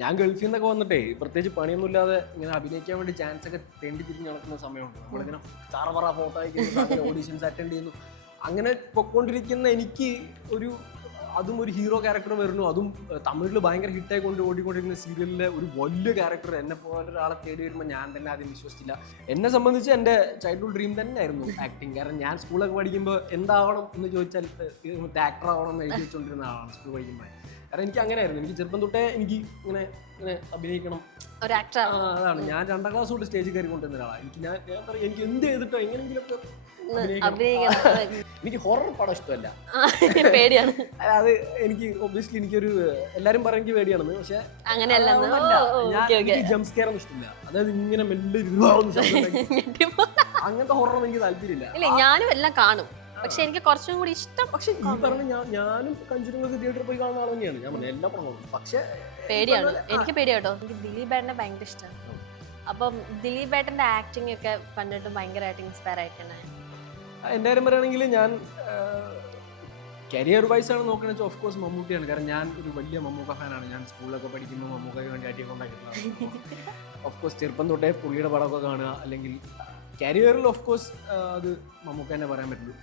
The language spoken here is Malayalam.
ഞാൻ ഗൾഫിൽ നിന്നൊക്കെ വന്നിട്ടേ പ്രത്യേകിച്ച് പണിയൊന്നും ഇല്ലാതെ ഇങ്ങനെ അഭിനയിക്കാൻ വേണ്ടി ചാൻസ് ഒക്കെ തെണ്ടി തിരിഞ്ഞ് നടക്കുന്ന സമയമുണ്ട്. നമ്മളിങ്ങനെ ചാറപറ ഫോട്ടോ അയക്കുന്നു, ഓഡീഷൻസ് അറ്റൻഡ് ചെയ്യുന്നു. അങ്ങനെ പൊക്കോണ്ടിരിക്കുന്ന എനിക്ക് അതും ഒരു ഹീറോ ക്യാരക്ടർ വരുന്നു. അതും തമിഴിൽ ഭയങ്കര ഹിറ്റായി ഓടിക്കൊണ്ടിരിക്കുന്ന സീരിയലിലെ ഒരു വലിയ ക്യാരക്ടർ എന്നെ പോലെ ഒരാളെ തേടി വരുമ്പോൾ ഞാൻ തന്നെ ആദ്യം വിശ്വസിച്ചില്ല. എന്നെ സംബന്ധിച്ച് എൻ്റെ ചൈൽഡ്ഹുഡ് ഡ്രീം തന്നെയായിരുന്നു ആക്ടിങ്. കാരണം ഞാൻ സ്കൂളൊക്കെ പഠിക്കുമ്പോൾ എന്താവണം എന്ന് ചോദിച്ചാൽ മറ്റേ ആക്ടർ ആവണം എന്ന് എഴുതി വെച്ചുകൊണ്ടിരുന്ന ആളാണ് സ്കൂൾ പഠിക്കുമ്പോൾ. കാരണം എനിക്ക് അങ്ങനെയായിരുന്നു. എനിക്ക് ചെറുപ്പം തൊട്ടേ എനിക്ക് ഇങ്ങനെ അഭിനയിക്കണം, അതാണ്. ഞാൻ 2ാം ക്ലാസ് തൊട്ട് സ്റ്റേജിൽ കയറിക്കൊണ്ടിരുന്ന ഒരാളാണ്. ഞാൻ പറയും എനിക്ക് എന്ത് ചെയ്തിട്ടോ എങ്ങനെയെങ്കിലുമൊക്കെ എനിക്ക് ഹൊറർ പടം ഇഷ്ടമല്ല, പേടിയാണ്. അത് എനിക്ക് ഒബ്വിയസ്ലി എനിക്കൊരു എല്ലാരും പറയും എനിക്ക് പേടിയാണെന്ന്, പക്ഷെ ജംപ് സ്കെയർ ഒന്നും ഇഷ്ടമില്ല. അതായത് ഇങ്ങനെ മെല്ലെ അങ്ങനത്തെ ഹൊറർ എനിക്ക് താല്പര്യമില്ല. ഞാനും എല്ലാം കാണും, പക്ഷെ എനിക്ക് കുറച്ചും കൂടി ഇഷ്ടം. പക്ഷെ ഈ പറഞ്ഞ ഞാനും കഞ്ചുറിംഗ് തിയേറ്ററിൽ പോയി കാണുന്ന ആൾ തന്നെയാണ്. ഞാൻ പറഞ്ഞ എല്ലാ പടങ്ങളും. പക്ഷെ പേടിയാണ്, എനിക്ക് പേടിയാട്ടോ. എനിക്ക് ദിലീപ് ഏട്ടനെ ഭയങ്കര ഇഷ്ടമാണ്. അപ്പം ദിലീപ് ഏട്ടന്റെ ആക്ടിങ് ഒക്കെ കണ്ടിട്ട് ഭയങ്കരമായിട്ട് ഇൻസ്പയർ ആയിട്ടാണ്. എൻ്റെ കാര്യം പറയുകയാണെങ്കിൽ ഞാൻ കരിയർ വൈസ് ആണ് നോക്കണെന്ന് വെച്ചാൽ ഓഫ് കോഴ്സ് മമ്മൂട്ടിയാണ്. കാരണം ഞാൻ ഒരു വലിയ മമ്മൂക്ക ഫാനാണ്. ഞാൻ സ്കൂളിലൊക്കെ പഠിക്കുമ്പോൾ മമ്മൂക്കയ്ക്ക് വേണ്ടി അടിയൊക്കെ ഉണ്ടാക്കിയിട്ടുള്ളതാണ്. ഓഫ് കോഴ്സ് ചെറുപ്പം തൊട്ടേ പുള്ളിയുടെ പടമൊക്കെ കാണുക. അല്ലെങ്കിൽ കരിയറിൽ ഓഫ് കോഴ്സ് അത് മമ്മൂക്ക തന്നെ പറയാൻ പറ്റുള്ളൂ.